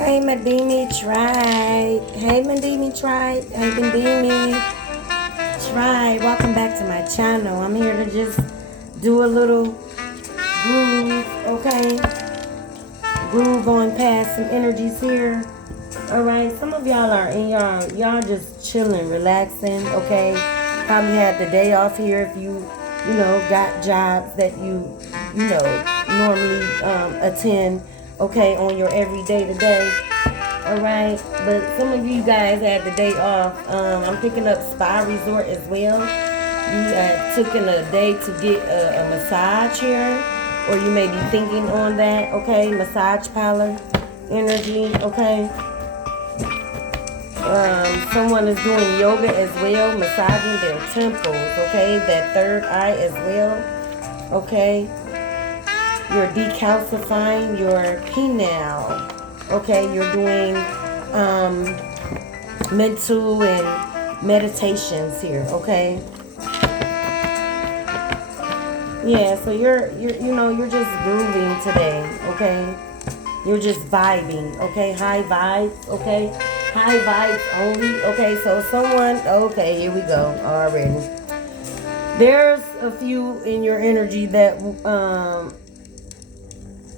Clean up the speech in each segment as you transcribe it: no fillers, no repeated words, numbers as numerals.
Hey Madimi Tribe. Hey Madimi Tribe. Hey Madimi Tribe. Welcome back to my channel. I'm here to just do a little groove, okay? Groove on past some energies here. Alright, some of y'all are in y'all just chilling, relaxing, okay? Probably had the day off here if you got jobs that you normally attend, okay, on your everyday to day. Alright, but some of you guys had the day off. I'm picking up spa resort as well. You took in a day to get a massage here, or you may be thinking on that, okay? Massage parlor energy, okay? Someone is doing yoga as well, massaging their temples, okay? That third eye as well, okay? You're decalcifying your pineal, okay? You're doing mental and meditations here, okay? Yeah, so you're just grooving today, okay? You're just vibing, okay? High vibes, okay? High vibes only, okay? So someone, okay, here we go already. There's a few in your energy that,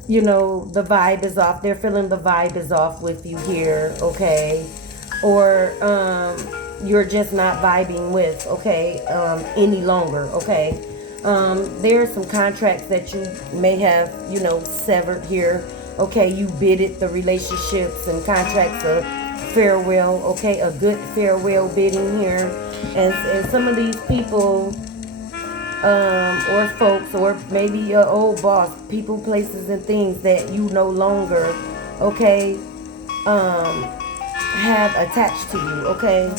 the vibe is off. They're feeling the vibe is off with you here, okay? Or you're just not vibing with, okay, any longer, okay? There are some contracts that you may have, severed here, okay? You bidded the relationships and contracts of farewell, okay? A good farewell bidding here. And some of these people, or folks, or maybe your old boss, people, places, and things that you no longer, okay, have attached to you, okay?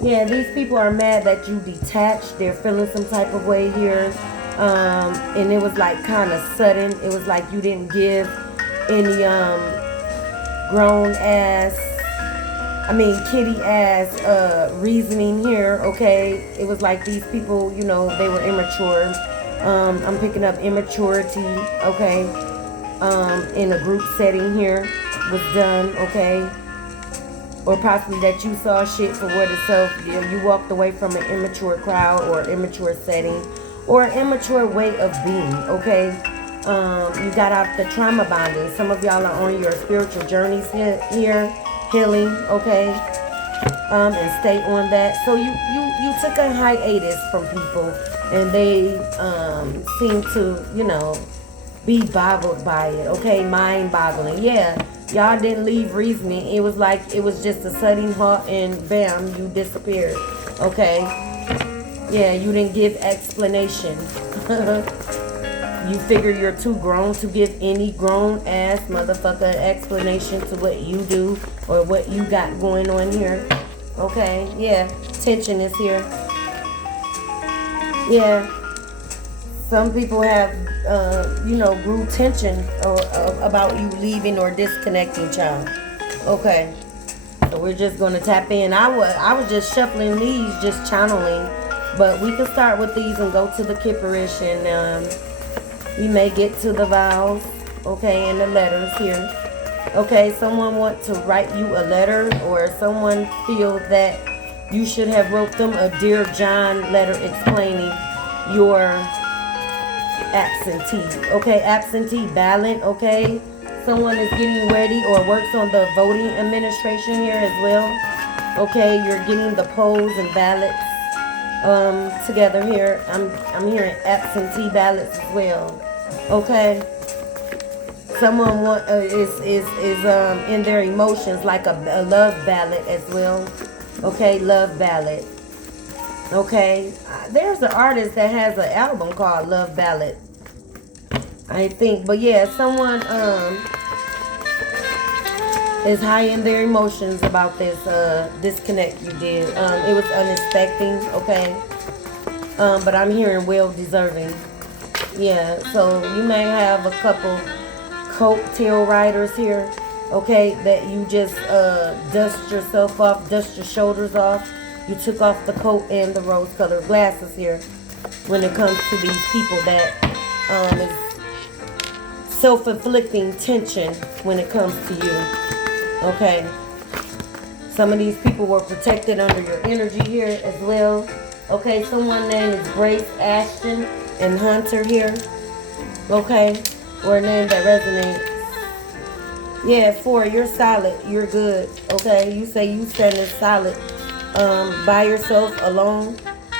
Yeah, these people are mad that you detached. They're feeling some type of way here. And it was like kind of sudden. It was like you didn't give any kitty ass reasoning here, okay? It was like these people, they were immature. I'm picking up immaturity, okay? In a group setting here was done, okay? Or possibly that you saw shit for what itself. You walked away from an immature crowd or immature setting or an immature way of being, okay? You got out the trauma bonding. Some of y'all are on your spiritual journeys here, healing, okay? And stay on that. So you took a hiatus from people, and they seem to, be boggled by it, okay? Mind boggling. Yeah, y'all didn't leave reasoning. It was like it was just a sudden halt and bam, you disappeared, okay? Yeah, you didn't give explanation. You figure you're too grown to give any grown ass motherfucker explanation to what you do or what you got going on here. Okay, yeah, tension is here. Yeah, some people have, grew tension about you leaving or disconnecting, child. Okay, so we're just gonna tap in. I was just shuffling these, just channeling, but we can start with these and go to the kipperish and you may get to the vowels, okay, and the letters here. Okay, someone want to write you a letter, or someone feel that you should have wrote them a Dear John letter explaining your absentee. Okay, absentee ballot, okay. Someone is getting ready or works on the voting administration here as well. Okay, you're getting the polls and ballots together here. I'm hearing absentee ballots as well. Okay, someone is in their emotions, like a love ballad as well. Okay, love ballad. Okay, there's an artist that has an album called Love Ballad, I think. But yeah, someone is high in their emotions about this disconnect you did. It was unexpected, okay. But I'm hearing well deserving. Yeah, so you may have a couple coattail riders here, okay, that you just dust yourself off, dust your shoulders off. You took off the coat and the rose-colored glasses here when it comes to these people that is self-inflicting tension when it comes to you. Okay. Some of these people were protected under your energy here as well. Okay, someone named is Grace Ashton and Hunter here. Okay, or a name that resonates. Yeah, 4, you're solid. You're good. Okay, you say you standing solid by yourself, alone.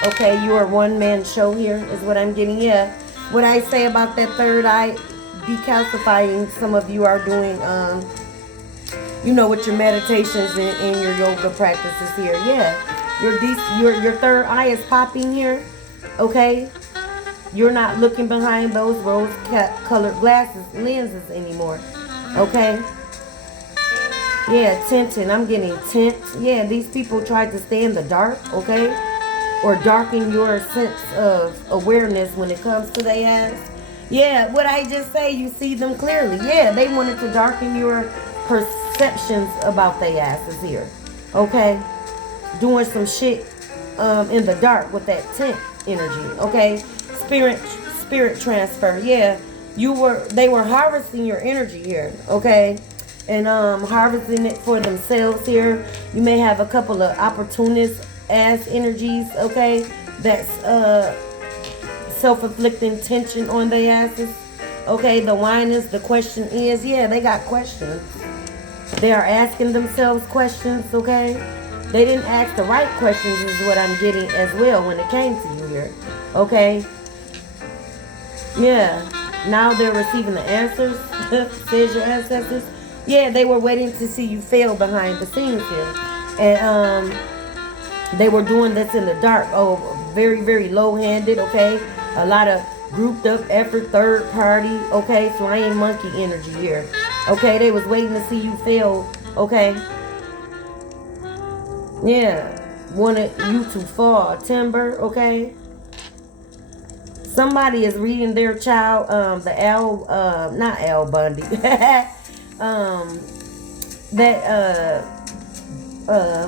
Okay, you are one-man show here is what I'm getting. Yeah, what I say about that third eye decalcifying, some of you are doing, you know, with your meditations and your yoga practices here. Yeah, your third eye is popping here. Okay, you're not looking behind those rose-colored lenses anymore. Okay. Yeah, tinting. I'm getting tint. Yeah, these people tried to stay in the dark, okay? Or darken your sense of awareness when it comes to their ass. Yeah, what I just say, you see them clearly. Yeah, they wanted to darken your perceptions about their asses here. Okay? Doing some shit in the dark with that tint energy. Okay? Spirit transfer. Yeah. They were harvesting your energy here, okay? And harvesting it for themselves here. You may have a couple of opportunist ass energies, okay? That's self-inflicting tension on their asses. Okay, the whiners, the question is, yeah, they got questions. They are asking themselves questions, okay? They didn't ask the right questions is what I'm getting as well when it came to you here, okay? Yeah, now they're receiving the answers, says your ancestors. Yeah, they were waiting to see you fail behind the scenes here. And they were doing this in the dark. Oh, very, very low-handed, okay? A lot of grouped up effort, third party, okay? Flying monkey energy here. Okay, they was waiting to see you fail, okay? Yeah, wanted you to fall. Timber, okay? Somebody is reading their child, not Al Bundy.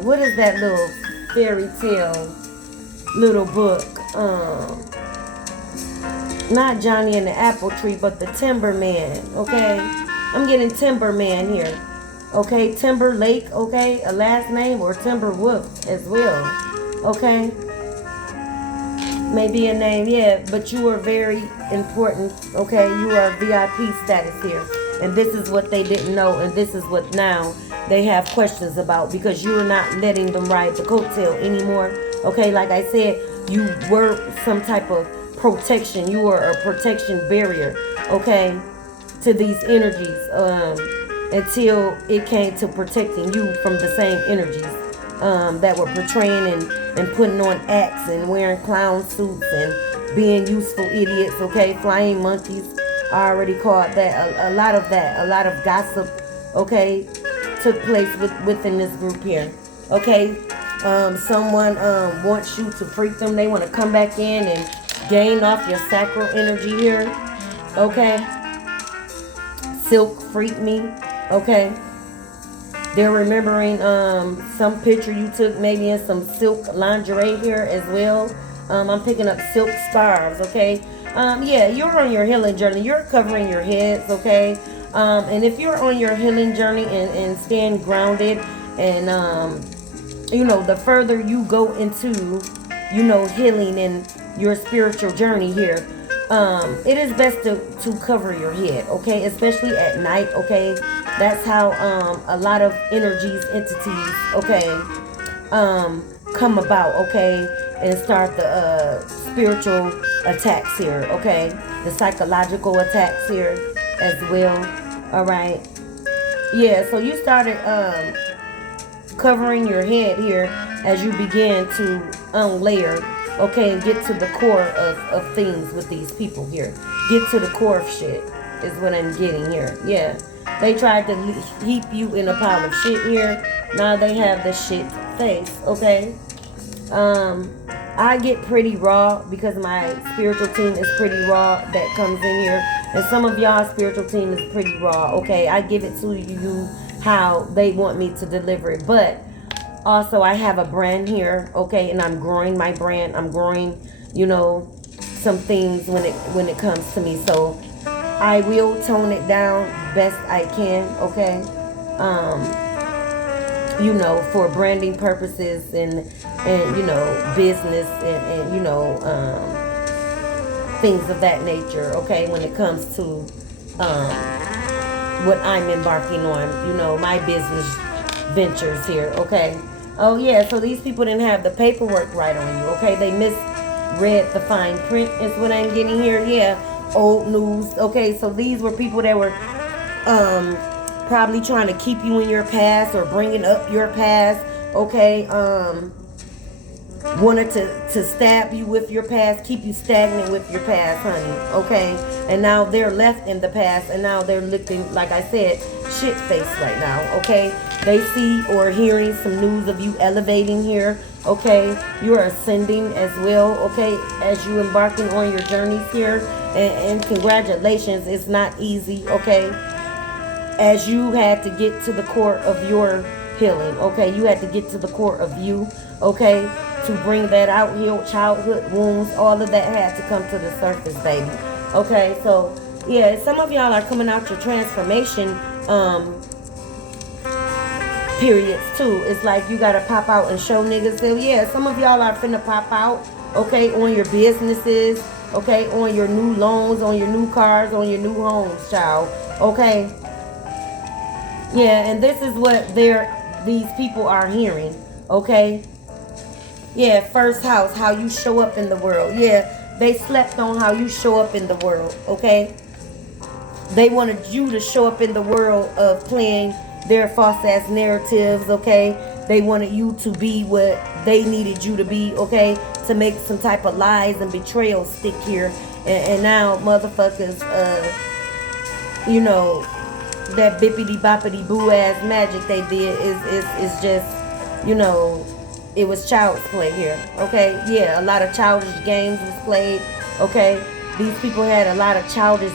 What is that little fairy tale little book? Not Johnny and the Apple Tree, but the Timber Man, okay? I'm getting Timber Man here. Okay, Timber Lake, okay? A last name, or Timber Wolf as well. Okay? Maybe a name, yeah, but you are very important, okay? You are VIP status here. And this is what they didn't know, and this is what now they have questions about, because you're not letting them ride the coattail anymore. Okay, like I said, you were some type of protection. You were a protection barrier, okay, to these energies, until it came to protecting you from the same energies that were portraying and putting on acts and wearing clown suits and being useful idiots, okay? Flying monkeys. I already called that. A lot of gossip, okay, took place within this group here, okay? Someone wants you to freak them. They want to come back in and gain off your sacral energy here, okay? Silk freak me, okay? They're remembering some picture you took maybe in some silk lingerie here as well. I'm picking up silk scarves, okay? Yeah, you're on your healing journey. You're covering your heads, okay? And if you're on your healing journey and staying grounded and, you know, the further you go into, you know, healing and your spiritual journey here, it is best to cover your head, okay? Especially at night, okay? That's how a lot of energies, entities, okay, come about, okay? And start the spiritual attacks here, okay? The psychological attacks here as well, all right? Yeah, so you started covering your head here as you began to unlayer, okay, and get to the core of things with these people here. Get to the core of shit is what I'm getting here. Yeah, they tried to heap you in a pile of shit here. Now they have the shit face, okay? I get pretty raw because my spiritual team is pretty raw that comes in here. And some of y'all spiritual team is pretty raw, okay? I give it to you how they want me to deliver it. But also I have a brand here, okay? And I'm growing my brand. I'm growing, you know, some things when it comes to me. So I will tone it down best I can, okay? you know, for branding purposes and you know, business and you know, things of that nature, okay, when it comes to what I'm embarking on, you know, my business ventures here, okay. Oh yeah, so these people didn't have the paperwork right on you, okay. They misread the fine print is what I'm getting here. Yeah, old news, okay. So these were people that were probably trying to keep you in your past or bringing up your past, okay. Wanted to stab you with your past, keep you stagnant with your past, honey, okay. And now they're left in the past, and now they're looking, like I said, shit faced right now, okay. They see or hearing some news of you elevating here, okay. You're ascending as well, okay, as you embarking on your journeys here, and congratulations, it's not easy, okay, as you had to get to the core of your healing, okay. You had to get to the core of you, okay, to bring that out, heal childhood wounds, all of that had to come to the surface, baby, okay. So yeah, some of y'all are coming out your transformation periods too. It's like you gotta pop out and show niggas. So yeah, some of y'all are finna pop out, okay, on your businesses, okay, on your new loans, on your new cars, on your new homes, child, okay. Yeah, and this is what these people are hearing, okay. Yeah, first house, how you show up in the world. Yeah, they slept on how you show up in the world, okay. They wanted you to show up in the world of playing their false ass narratives, okay. They wanted you to be what they needed you to be, okay, to make some type of lies and betrayal stick here. And now motherfuckers, you know, that bippity boppity boo ass magic they did is just, you know, it was child's play here, okay. Yeah, a lot of childish games was played, okay. These people had a lot of childish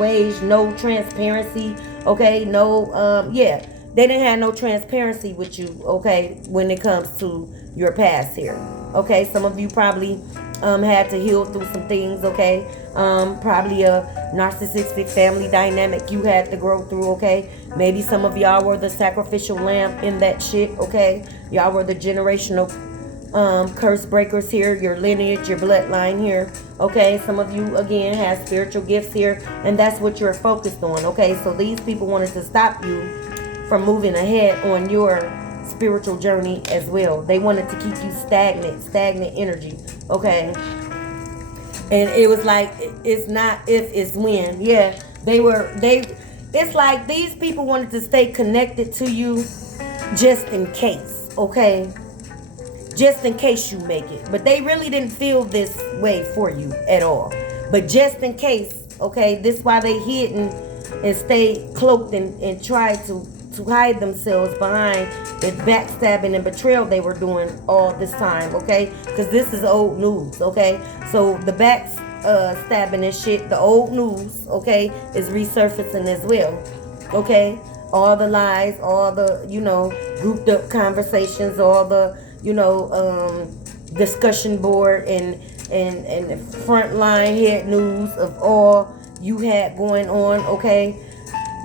ways, no transparency, okay. No, yeah, they didn't have no transparency with you, okay, when it comes to your past here, okay. Some of you probably had to heal through some things, okay. Probably a narcissistic family dynamic you had to grow through, okay. Maybe some of y'all were the sacrificial lamb in that shit, okay. Y'all were the generational curse breakers here, your lineage, your bloodline here, okay. Some of you again have spiritual gifts here, and that's what you're focused on, okay. So these people wanted to stop you from moving ahead on your spiritual journey as well. They wanted to keep you stagnant energy, okay. And it was like, it's not if, it's when. Yeah, it's like these people wanted to stay connected to you just in case, okay, just in case you make it. But they really didn't feel this way for you at all, but just in case, okay. This is why they hid and stayed cloaked and tried to hide themselves behind the backstabbing and betrayal they were doing all this time, okay. Because this is old news, okay. So the backstabbing and shit, the old news, okay, is resurfacing as well, okay. All the lies, all the, you know, grouped up conversations, all the, you know, discussion board and frontline head news of all you had going on, okay,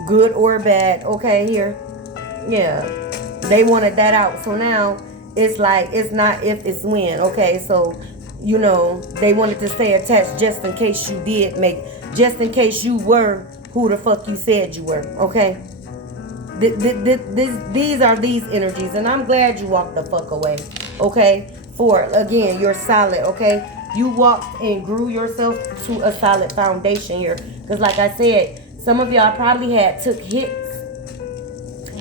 good or bad, okay, here. Yeah, they wanted that out. So now it's like, it's not if, it's when, okay. So, you know, they wanted to stay attached just in case you did just in case you were who the fuck you said you were, okay. These are these energies, and I'm glad you walked the fuck away, okay. For again, you're solid, okay. You walked and grew yourself to a solid foundation here, because like I said, some of y'all probably took hits,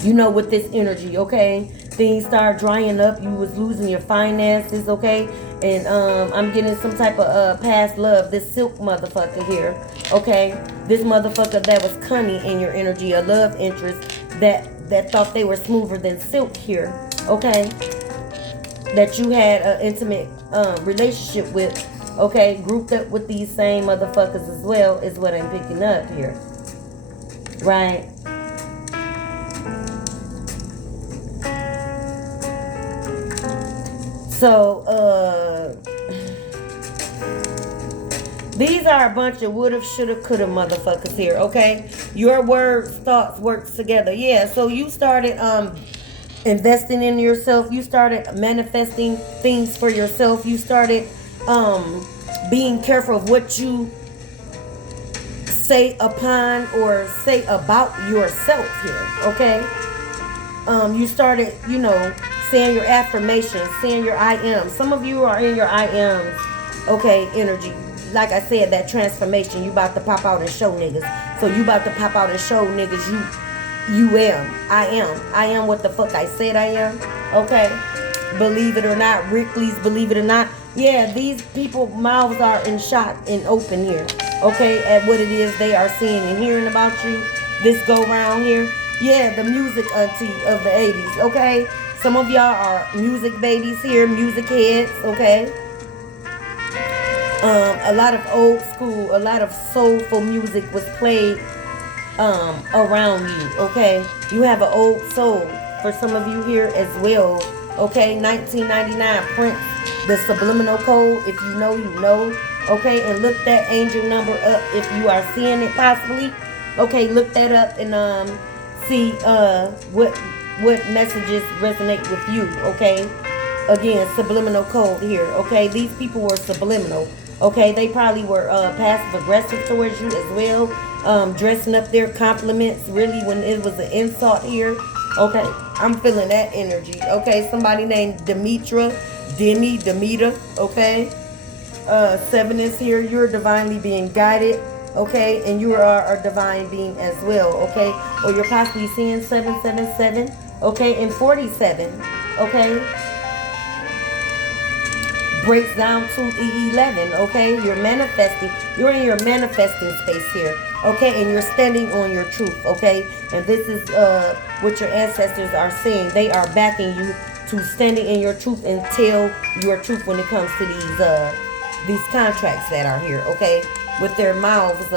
you know, with this energy, okay. Things started drying up. You was losing your finances, okay. And I'm getting some type of past love. This silk motherfucker here, okay. This motherfucker that was cunning in your energy, a love interest that thought they were smoother than silk here, okay. That you had an intimate relationship with, okay. Grouped up with these same motherfuckers as well is what I'm picking up here. Right. So, these are a bunch of woulda, shoulda, coulda motherfuckers here, okay? Your words, thoughts works together. Yeah, so you started investing in yourself. You started manifesting things for yourself. You started being careful of what you say upon or say about yourself here, okay? You started, saying your affirmations, saying your I am. Some of you are in your I ams, okay, energy. Like I said, that transformation, you about to pop out and show niggas. So you about to pop out and show niggas you am. I am what the fuck I said I am, okay? Believe it or not, Rickley's, believe it or not. Yeah, these people mouths are in shock and open here, okay, at what it is they are seeing and hearing about you this go round here. Yeah, the music auntie of the 80s, okay? Some of y'all are music babies here, music heads, okay? A lot of old school, a lot of soulful music was played around you, okay? You have an old soul for some of you here as well, okay? 1999 Prince, the subliminal code. If you know, you know, okay? And look that angel number up if you are seeing it possibly, okay? Look that up and see what messages resonate with you, okay? Again, subliminal code here, okay? These people were subliminal, okay? They probably were passive aggressive towards you as well, dressing up their compliments really when it was an insult here, okay? I'm feeling that energy, okay? Somebody named Demetra, Demeter, okay? 7 is here. You're divinely being guided, okay? And you are a divine being as well, okay? Or you're possibly seeing 777, okay? And 47, okay? Breaks down to 11, okay? You're manifesting. You're in your manifesting space here, okay? And you're standing on your truth, okay? And this is what your ancestors are saying. They are backing you to standing in your truth and tell your truth when it comes to these contracts that are here, okay? With their mouths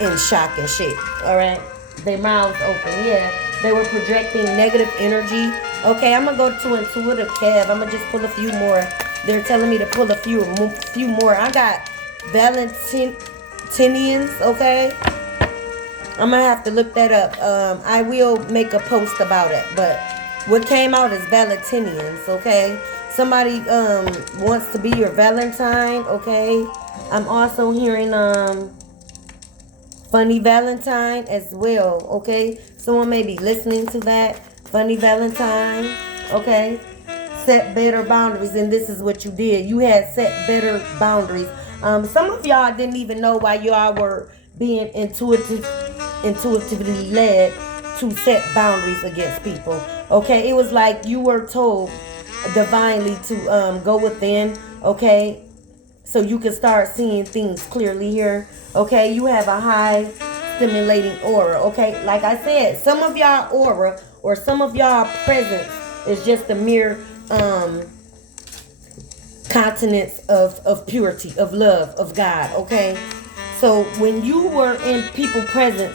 in shock and shit, all right? Their mouths open, yeah. They were projecting negative energy. Okay, I'm gonna go to intuitive Kev. I'm gonna just pull a few more. They're telling me to pull a few more. I got Valentinians, okay? I'm gonna have to look that up. I will make a post about it, but what came out is Valentinians, okay? Somebody wants to be your Valentine, okay? I'm also hearing Funny Valentine as well, okay? Someone may be listening to that. Funny Valentine, okay? Set better boundaries, and this is what you did. You had set better boundaries. Some of y'all didn't even know why y'all were being intuitively led to set boundaries against people, okay? It was like you were told divinely to go within, okay? So you can start seeing things clearly here, okay? You have a high stimulating aura, okay? Like I said, some of y'all aura or some of y'all presence is just a mere continence of purity, of love, of God, okay? So when you were in people presence,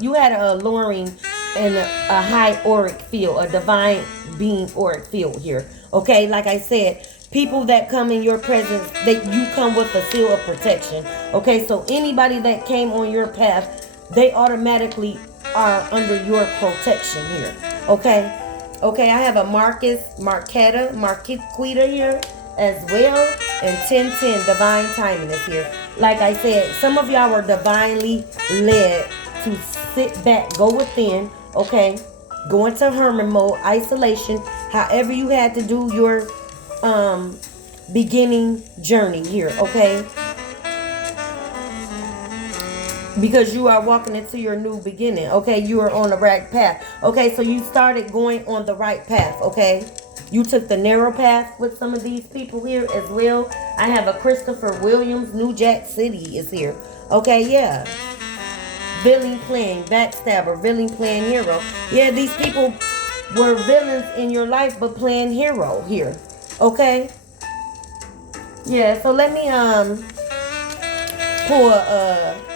you had a alluring and a high auric field, a divine being auric field here, okay? Like I said, people that come in your presence, you come with a seal of protection, okay? So anybody that came on your path, they automatically are under your protection here, okay? Okay, I have a Marquita here as well, and 1010 divine timing is here. Like I said, some of y'all were divinely led to sit back, go within, okay? Go into hermit mode, isolation, however you had to do your beginning journey here, okay? Because you are walking into your new beginning, okay? You are on the right path, okay? So you started going on the right path, okay? You took the narrow path with some of these people here as well. I have a Christopher Williams, New Jack City is here, okay? Yeah. Villain playing, backstabber, villain playing hero. Yeah, these people were villains in your life, but playing hero here, okay? Yeah, so let me pull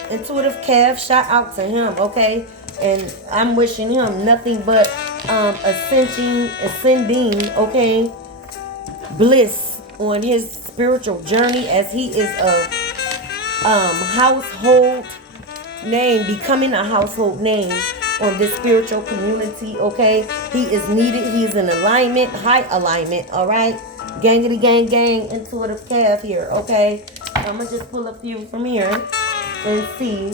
intuitive Kev. Shout out to him, okay? And I'm wishing him nothing but ascending, okay, bliss on his spiritual journey as he is a household name, becoming a household name on this spiritual community, okay? He is needed. He is in alignment, high alignment, all right? Gangity gang gang, intuitive calf here, okay? I'm going to just pull a few from here and see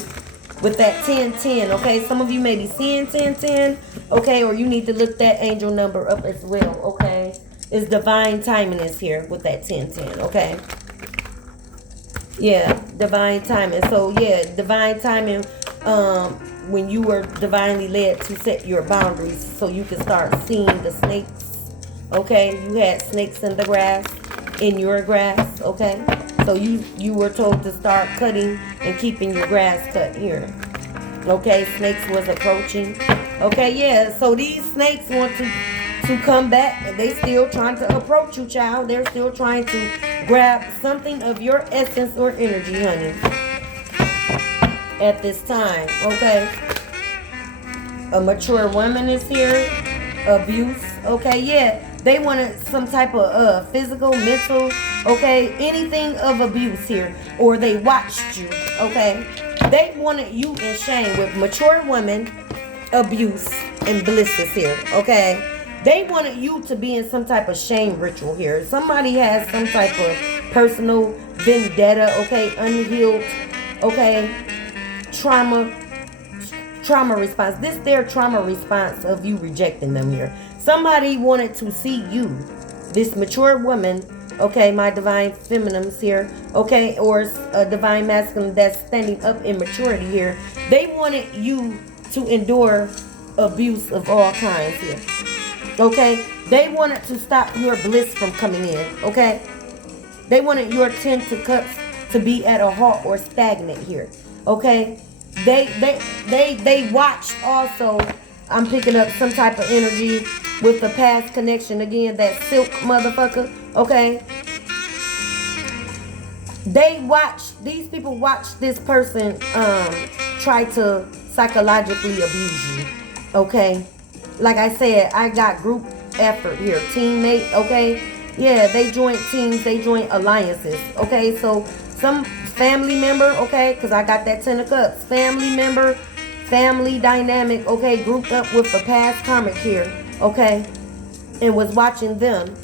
with that 1010, okay? Some of you may be seeing 1010, okay? Or you need to look that angel number up as well, okay? It's divine timing is here with that 1010, okay? Yeah, divine timing. So, yeah, divine timing when you were divinely led to set your boundaries so you can start seeing the snakes, okay? You had snakes in the grass, in your grass, okay? So you were told to start cutting and keeping your grass cut here. Okay, snakes was approaching. Okay, yeah, so these snakes want to come back, and they still trying to approach you, child. They're still trying to grab something of your essence or energy, honey, at this time, okay? A mature woman is here. Abuse, okay, yeah. They wanted some type of physical, mental, okay, anything of abuse here. Or they watched you, okay? They wanted you in shame with mature women, abuse, and bliss is here, okay? They wanted you to be in some type of shame ritual here. Somebody has some type of personal vendetta, okay, unhealed, okay, trauma response. This their trauma response of you rejecting them here. Somebody wanted to see you, this mature woman, okay, my divine feminines here, okay, or a divine masculine that's standing up in maturity here. They wanted you to endure abuse of all kinds here, okay? They wanted to stop your bliss from coming in, okay? They wanted your 10 to cups to be at a halt or stagnant here, okay? They watched also. I'm picking up some type of energy with the past connection again, that silk motherfucker, okay? These people watch this person try to psychologically abuse you, okay? Like I said, I got group effort here, teammate, okay? Yeah, they joint teams, they joint alliances, okay? So some family member, okay, because I got that 10 of cups, family member, family dynamic, okay, grouped up with a past karmic here, okay, and was watching them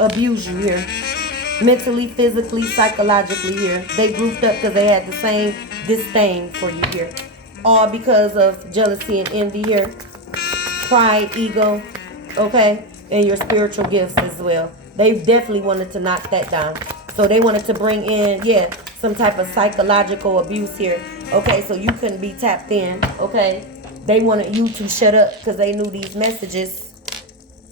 abuse you here, mentally, physically, psychologically here. They grouped up because they had the same disdain for you here, all because of jealousy and envy here, pride, ego, okay, and your spiritual gifts as well. They definitely wanted to knock that down. So they wanted to bring in, yeah, some type of psychological abuse here. Okay, so you couldn't be tapped in, okay? They wanted you to shut up because they knew these messages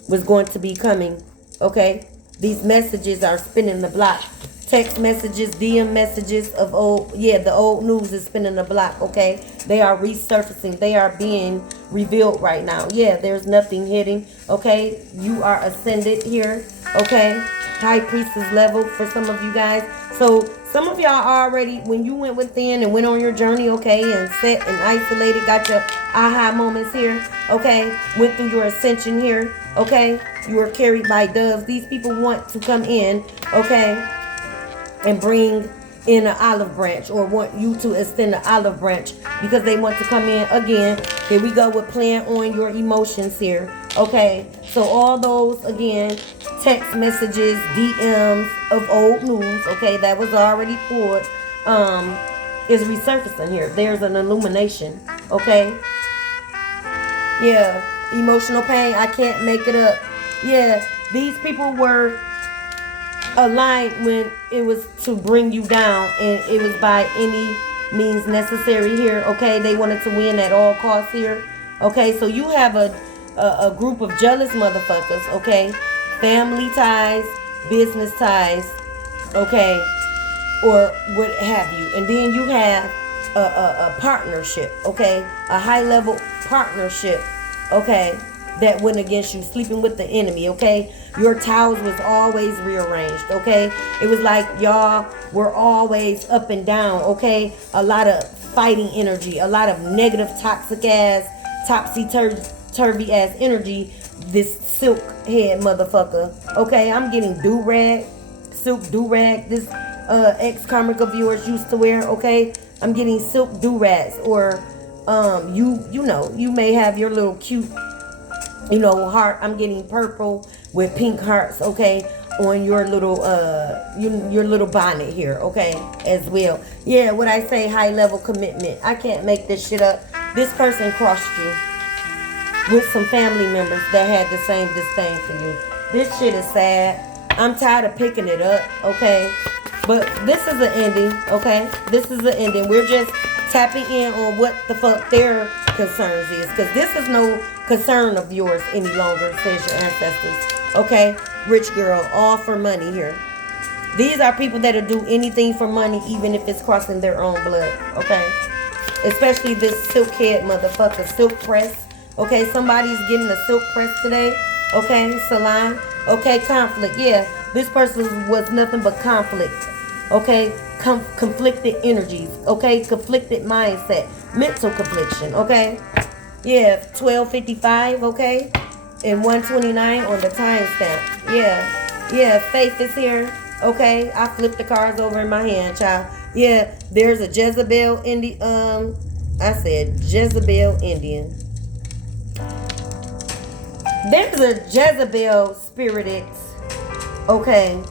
was going to be coming, okay? These messages are spinning the block. Text messages, DM messages of the old news is spinning the block, okay? They are resurfacing. They are being revealed right now. Yeah, there's nothing hidden, okay? You are ascended here, okay? High priestess level for some of you guys. So some of y'all already, when you went within and went on your journey, okay, and set and isolated, got your aha moments here, okay, went through your ascension here, okay, you were carried by doves. These people want to come in, okay, and bring in an olive branch, or want you to extend the olive branch because they want to come in again. Here we go with playing on your emotions here, okay? So all those, again, text messages, DMs of old news, okay, that was already pulled, is resurfacing here. There's an illumination, okay? Yeah, emotional pain, I can't make it up. Yeah, these people were aligned when it was to bring you down, and it was by any means necessary here, okay? They wanted to win at all costs here, okay? So you have a group of jealous motherfuckers, okay? Family ties, business ties, okay, or what have you. And then you have a partnership, okay, a high level partnership, okay, that went against you, sleeping with the enemy, okay? Your towels was always rearranged, okay? It was like y'all were always up and down, okay? A lot of fighting energy, a lot of negative, toxic ass, topsy-turvy ass energy. This silk head motherfucker, okay? I'm getting do-rag, silk do-rag. This ex-karmic of yours used to wear, okay? I'm getting silk do-rags, or you may have your little cute, heart. I'm getting purple with pink hearts, okay, on your little your little bonnet here, okay, as well. Yeah, what I say, high level commitment. I can't make this shit up. This person crossed you with some family members that had the same disdain for you. This shit is sad. I'm tired of picking it up, okay? But this is an ending, okay? This is an ending. We're just tapping in on what the fuck their concerns is. Because this is no concern of yours any longer, says your ancestors. Okay? Rich girl, all for money here. These are people that'll do anything for money, even if it's crossing their own blood, okay? Especially this silk head motherfucker, silk press. Okay, somebody's getting a silk press today. Okay, salon. Okay, conflict. Yeah, this person was nothing but conflict. Okay, conflicted energies. Okay, conflicted mindset. Mental confliction. Okay, yeah, 12:55. Okay, and 1:29 on the timestamp. Yeah, faith is here. Okay, I flipped the cards over in my hand, child. Yeah, there's a Jezebel Indian. I said Jezebel Indian. There's a Jezebel spirited, okay,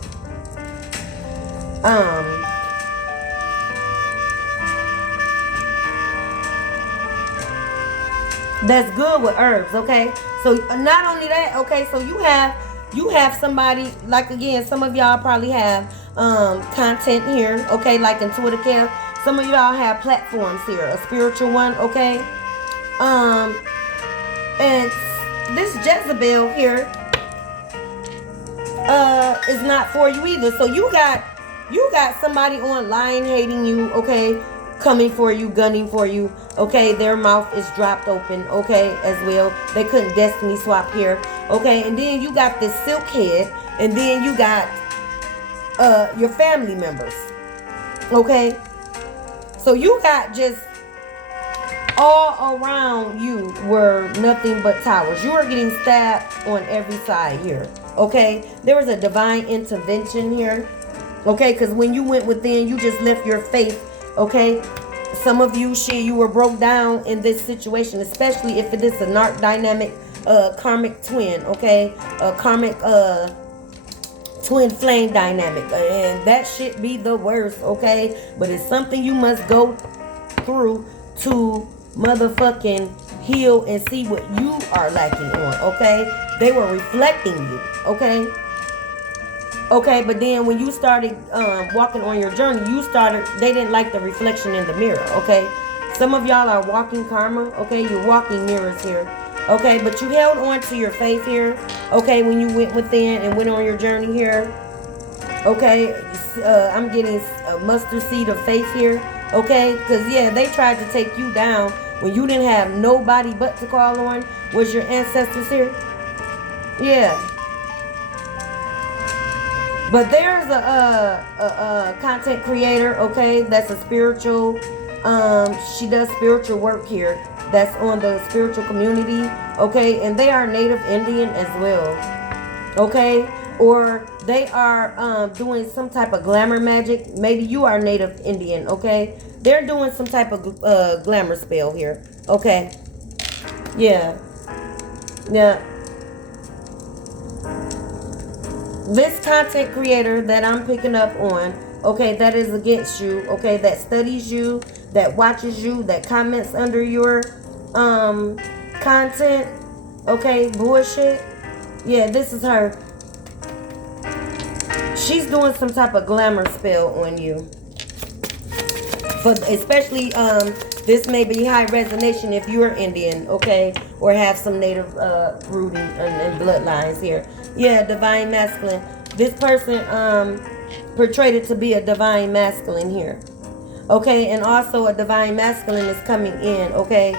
that's good with herbs, okay? So not only that, okay, so you have somebody, like, again, some of y'all probably have content here, okay, like intuitive care. Some of y'all have platforms here, a spiritual one, okay? And this Jezebel here is not for you either. So you got somebody online hating you, okay, coming for you, gunning for you, okay. Their mouth is dropped open, okay, as well. They couldn't destiny swap here, okay. And then you got this silk head, and then you got your family members, okay. So you got just all around you were nothing but towers. You are getting stabbed on every side here, okay? There was a divine intervention here, okay? Because when you went within, you just left your faith, okay? Some of you, you were broke down in this situation, especially if it is a narc dynamic, karmic twin, okay? A karmic twin flame dynamic. And that shit be the worst, okay? But it's something you must go through to motherfucking heal and see what you are lacking on, okay? They were reflecting you, okay? Okay, but then when you started walking on your journey, they didn't like the reflection in the mirror, okay? Some of y'all are walking karma, okay? You're walking mirrors here, okay? But you held on to your faith here, okay? When you went within and went on your journey here, okay? I'm getting a mustard seed of faith here, okay? Because, yeah, they tried to take you down when you didn't have nobody but to call on. Was your ancestors here? Yeah. But there's a content creator, okay, that's a spiritual, she does spiritual work here. That's on the spiritual community, okay, and they are Native Indian as well, okay, or they are doing some type of glamour magic. Maybe you are Native Indian, okay. They're doing some type of glamour spell here, okay. Yeah. This content creator that I'm picking up on, okay, that is against you, okay, that studies you, that watches you, that comments under your content, okay, bullshit. Yeah, this is her. She's doing some type of glamour spell on you. But especially, this may be high resonation if you're Indian, okay, or have some native rooting and bloodlines here. Yeah, divine masculine. This person portrayed it to be a divine masculine here, okay, and also a divine masculine is coming in, okay.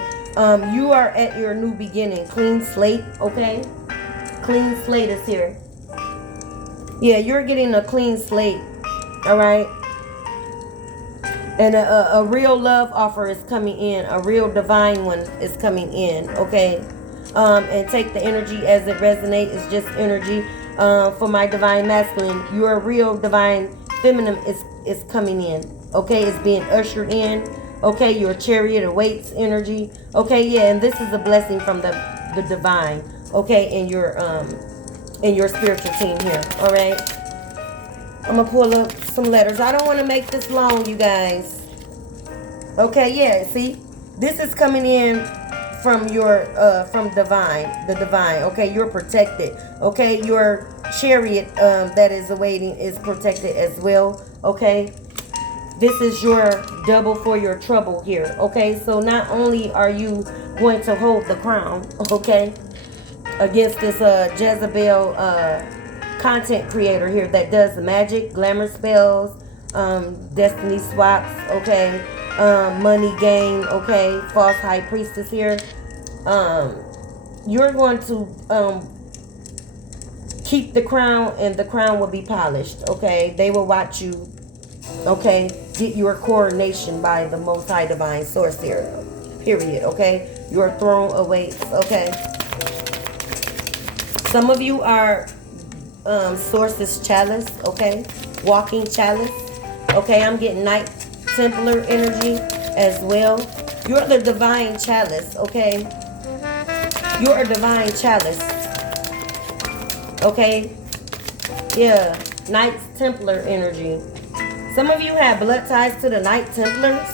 You are at your new beginning, clean slate, okay. Clean slate is here. Yeah, you're getting a clean slate, all right. And a real love offer is coming in. A real divine one is coming in, okay? And take the energy as it resonates. It's just energy. For my divine masculine, your real divine feminine is coming in, okay? It's being ushered in, Okay, your chariot awaits energy. Okay, yeah, and this is a blessing from the divine. Okay, in your spiritual team here. All right. I'm gonna pull up some letters. I don't want to make this long, you guys. Okay, yeah. See, this is coming in from your from divine, the divine. Okay, you're protected. Okay, your chariot that is awaiting is protected as well. Okay, this is your double for your trouble here. Okay, so not only are you going to hold the crown, okay, against this Jezebel content creator here that does the magic, glamour spells, destiny swaps, okay, money gain, okay, false high priestess here. You're going to keep the crown, and the crown will be polished, okay. They will watch you, okay, get your coronation by the Most High Divine Source here, period, okay. Your throne awaits, okay. Some of you are Source's chalice, okay, walking chalice, okay. I'm getting Knight Templar energy as well. You're the divine chalice, okay. You're a divine chalice, okay. Yeah, Knights Templar energy. Some of you have blood ties to the Knight Templars,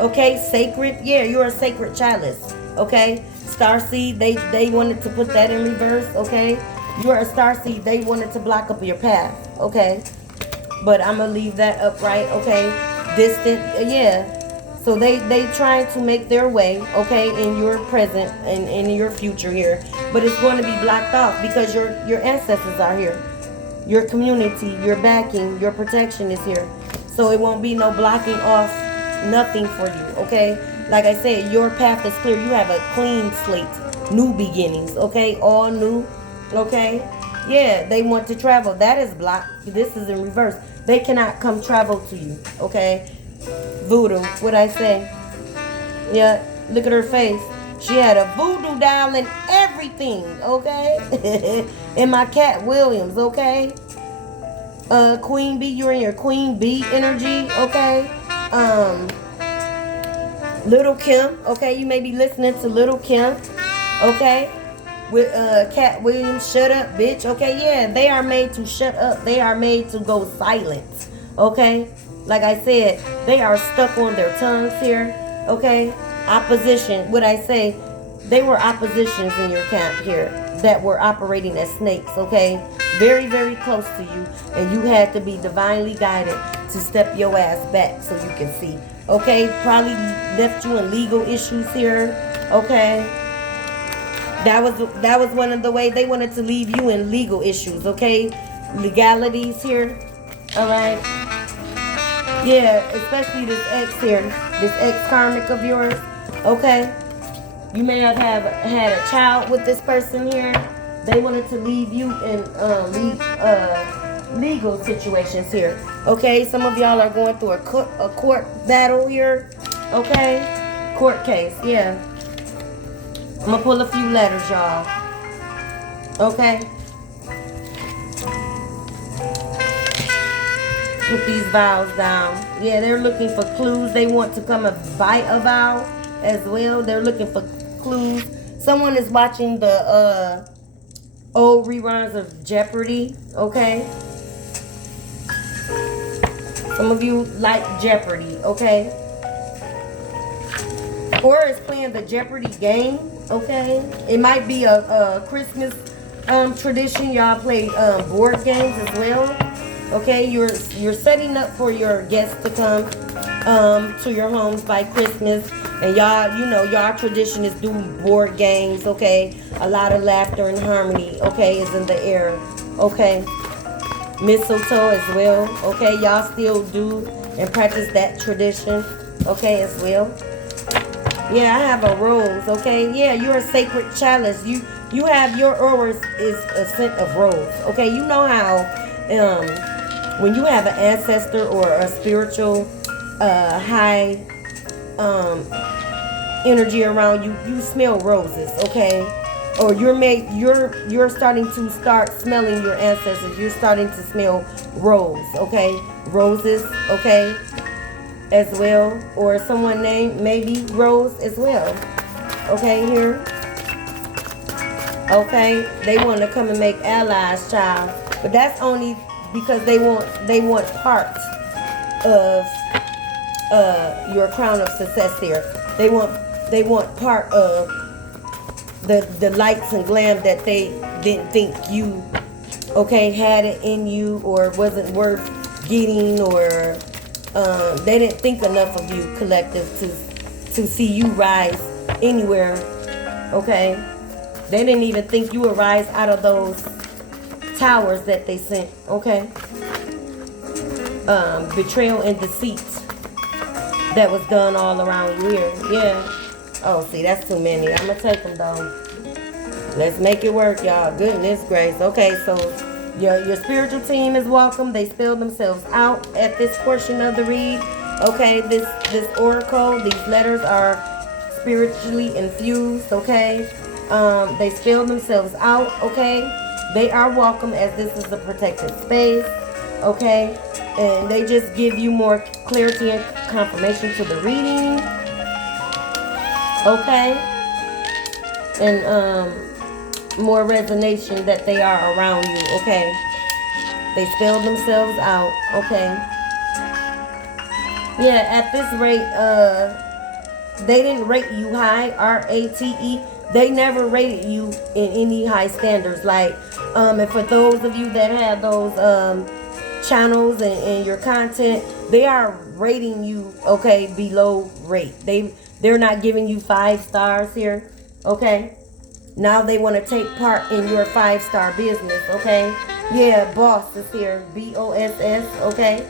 okay. Sacred, yeah, you're a sacred chalice, okay. Starseed, they wanted to put that in reverse, okay. You're a starseed, they wanted to block up your path, okay. But I'm gonna leave that upright, okay. Distant, yeah. So they trying to make their way, okay, in your present and in your future here. But it's going to be blocked off because your ancestors are here. Your community, your backing, your protection is here. So it won't be no blocking off nothing for you, okay? Like I said, your path is clear. You have a clean slate, new beginnings, okay? All new, okay? Yeah, they want to travel. That is blocked. This is in reverse. They cannot come travel to you, okay? Voodoo, what I say? Yeah, look at her face. She had a voodoo doll and everything, okay? And my cat Williams, okay? Queen Bee, you're in your Queen Bee energy, okay? Little Kim, okay? You may be listening to Little Kim, okay? With Cat Williams, shut up, bitch, okay? Yeah, they are made to shut up. They are made to go silent, okay? Like I said, they are stuck on their tongues here, okay? Opposition, what I say, they were oppositions in your camp here that were operating as snakes, okay? Very, very close to you, and you had to be divinely guided to step your ass back so you can see, okay? Probably left you in legal issues here, okay? That was one of the ways they wanted to leave you in legal issues, okay? Legalities here, all right? Yeah, especially this ex here, this ex karmic of yours, okay? You may have had a child with this person here. They wanted to leave you in legal situations here, okay? Some of y'all are going through a court battle here, okay? Court case, yeah. I'm gonna pull a few letters, y'all, okay? Put these vows down. Yeah, they're looking for clues. They want to come and buy a vow as well. They're looking for clues. Someone is watching the old reruns of Jeopardy, okay? Some of you like Jeopardy, okay? Or is playing the Jeopardy game, okay? It might be a Christmas tradition. Y'all play board games as well. Okay, you're setting up for your guests to come to your homes by Christmas, and y'all tradition is do board games. Okay, a lot of laughter and harmony. Okay, is in the air. Okay, mistletoe as well. Okay, y'all still do and practice that tradition. Okay, as well. Yeah, I have a rose. Okay, yeah, you're a sacred chalice. You have your aura is a scent of rose. Okay, you know how when you have an ancestor or a spiritual high energy around you, you smell roses, okay? Or you're starting to smelling your ancestors. You're starting to smell rose, okay? Roses, okay? as well, or someone named maybe Rose as well. Okay, here. Okay, they want to come and make allies, child, but that's only because they want part of your crown of success here. They want part of the lights and glam that they didn't think you, okay, had it in you, or wasn't worth getting, or they didn't think enough of you, collective, to see you rise anywhere. Okay, they didn't even think you would rise out of those towers that they sent. Okay, betrayal and deceit that was done all around you here. Yeah. Oh, see, that's too many. I'm gonna take them though. Let's make it work, y'all. Goodness grace. Okay, so your spiritual team is welcome. They spelled themselves out at this portion of the read. Okay, this oracle, these letters are spiritually infused. Okay, they spelled themselves out. Okay, they are welcome, as this is a protected space. Okay, and they just give you more clarity and confirmation to the reading. Okay, and more resonation that they are around you. Okay, they spelled themselves out. Okay, yeah, at this rate, they didn't rate you high, RATE. They never rated you in any high standards. Like, and for those of you that have those channels and your content, they are rating you, okay, below rate. They're not giving you 5 stars here. Okay, now they want to take part in your 5-star business. Okay, yeah, boss is here, BOSS. Okay,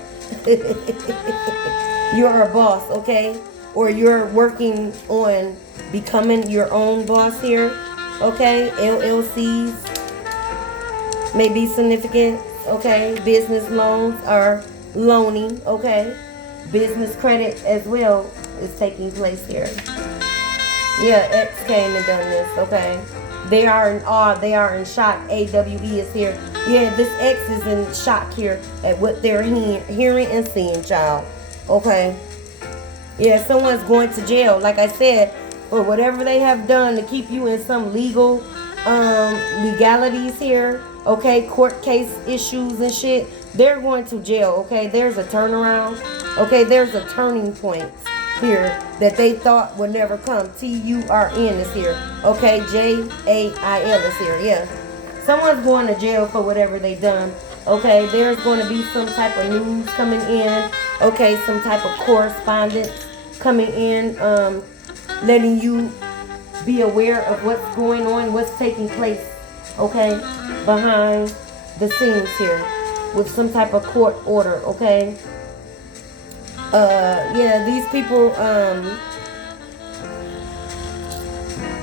you're a boss. Okay, or you're working on becoming your own boss here. Okay, LLCs may be significant. Okay, business loans are loaning. Okay, business credit as well is taking place here. Yeah, X came and done this. Okay, they are in awe. They are in shock. AWE is here. Yeah, this X is in shock here at what they're hearing and seeing, child. Okay, yeah, someone's going to jail, like I said, for whatever they have done to keep you in some legal legalities here. Okay, court case issues and shit. They're going to jail. Okay, there's a turnaround. Okay, there's a turning point here that they thought would never come. TURN is here. Okay, JAIL is here. Yeah, someone's going to jail for whatever they done. Okay, there's going to be some type of news coming in. Okay, some type of correspondence coming in, letting you be aware of what's going on, what's taking place. Okay, behind the scenes here with some type of court order. Okay, yeah, these people,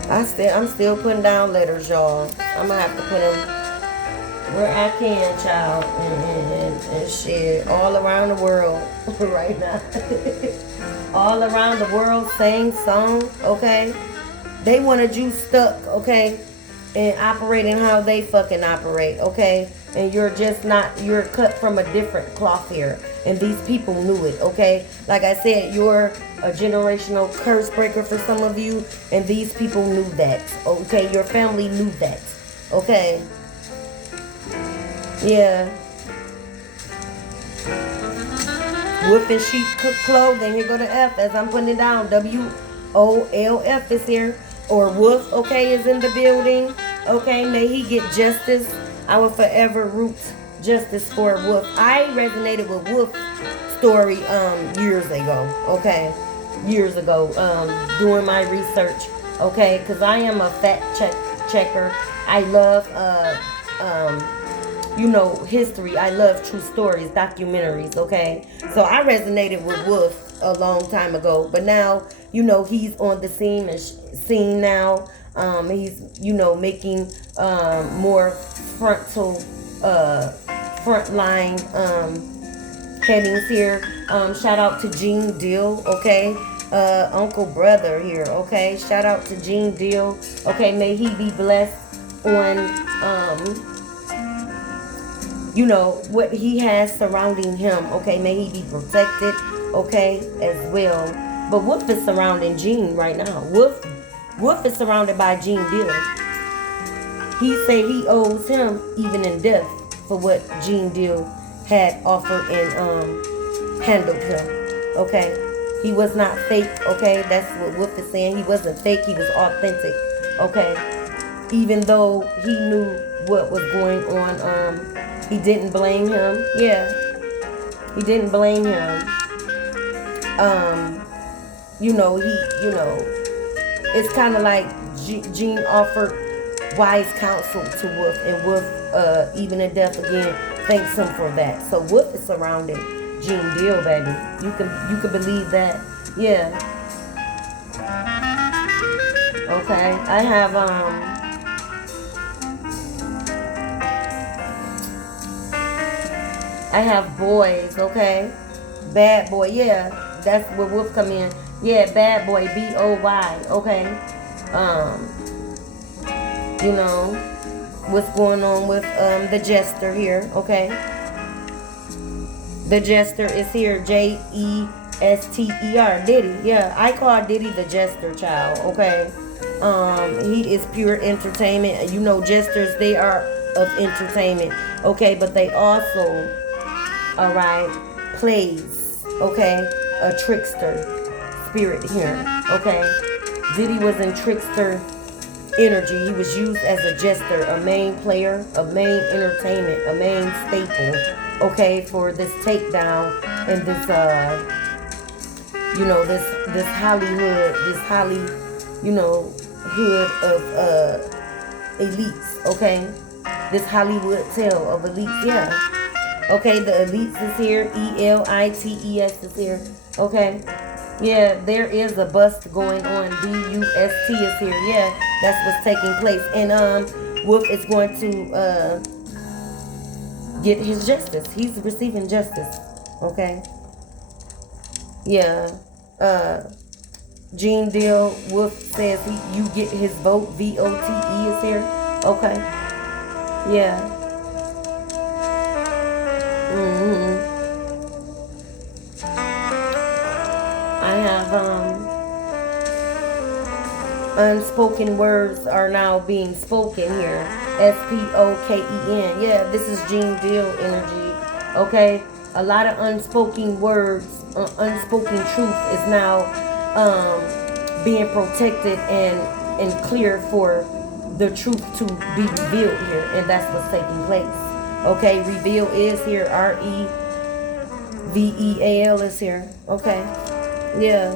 I'm still putting down letters, y'all. I'm gonna have to put them where I can, child, and shit, all around the world right now. All around the world, same song. Okay, they wanted you stuck. Okay, and operating how they fucking operate. Okay, and you're just not, you're cut from a different cloth here, and these people knew it. Okay, like I said, you're a generational curse breaker for some of you, and these people knew that. Okay, your family knew that. Okay, yeah. Wolf in sheep cook clothing. Here go the F as I'm putting it down. WOLF is here. Or Wolf, okay, is in the building. Okay, may he get justice. I will forever root justice for Wolf. I resonated with Wolf's story years ago. Okay, years ago, doing my research. Okay, because I am a fact checker. I love you know, history. I love true stories, documentaries. Okay, so I resonated with Wolf a long time ago, but now, you know, he's on the scene now. He's, you know, making more frontline headings here. Shout out to Gene Deal. Okay, Uncle Brother here. Okay, shout out to Gene Deal. Okay, may he be blessed on you know, what he has surrounding him. Okay, may he be protected. okay, as well. But Wolf is surrounding Gene right now. Wolf is surrounded by Gene Deal. He say he owes him even in death for what Gene Deal had offered and handled him. Okay, he was not fake. Okay, that's what Wolf is saying. He wasn't fake. He was authentic. Okay, even though he knew what was going on, he didn't blame him. Yeah, he didn't blame him. It's kind of like Gene offered wise counsel to Wolf, and Wolf, even in death again, thanks him for that. So Wolf is surrounding Gene Deal, baby. You can believe that. Yeah. Okay. I have boys, okay? Bad boy, yeah. That's where Wolf come in. Yeah, bad boy, B-O-Y, okay? What's going on with the jester here, okay? The jester is here, Jester, Diddy. Yeah, I call Diddy the jester, child, okay? He is pure entertainment. You know, jesters, they are of entertainment, okay? But they also, all right, plays, okay? A trickster spirit here, okay? Diddy was in trickster energy. He was used as a jester, a main player, a main entertainment, a main staple, okay, for this takedown and this this Hollywood, hood of elites, okay? This Hollywood tale of elites, yeah. Okay, the elites is here, E-L-I-T-E-S is here, okay? Yeah, there is a bust going on, B-U-S-T is here, yeah, that's what's taking place. And Wolf is going to get his justice. He's receiving justice, okay? Yeah, Gene Deal, Wolf says you get his vote, V-O-T-E is here, okay? Yeah. I have unspoken words are now being spoken here. S-P-O-K-E-N. Yeah, this is Gene Deal energy. Okay, a lot of unspoken words, unspoken truth is now being protected and clear for the truth to be revealed here, and that's what's taking place. Okay, reveal is here. R-E-V-E-A-L is here. Okay. Yeah.